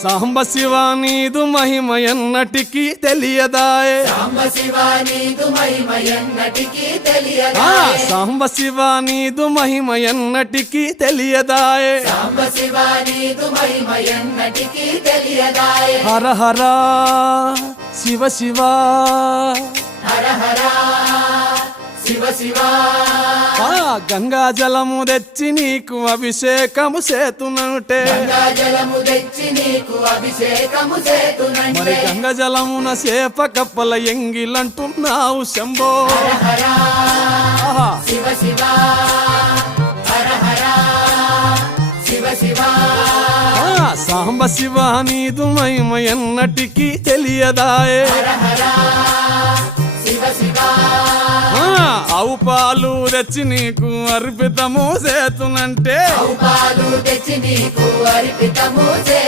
సాంబ శివ నీదు మహిమ ఎన్నటికీ తెలియదాయే సాంబ శివ నీదు మహిమ ఎన్నటికీ తెలియదాయే సాంబ శివ నీదు మహిమ ఎన్నటికీ తెలియదాయే సాంబ శివ నీదు మహిమ ఎన్నటికీ తెలియదాయే హర హర శివ శివ హర హర శివ శివ గంగా జలము తెచ్చి నీకు అభిషేకము చేతునంటే గంగా జలము తెచ్చి నీకు అభిషేకము మరి చేతునంటే గంగ జలమున చేప కప్పల ఎంగిలంటున్నావు శంభో హర హర ఆహా. శివ శివ హర హర శివ శివ సాంబ శివ నీదు మహిమ ఎన్నటికీ తెలియదాయే హర హర శివ శివ ఆవు పాలు తెచ్చి నీకు అర్పితము చేతునంటే పాలు తెచ్చి నీకు అర్పితము చే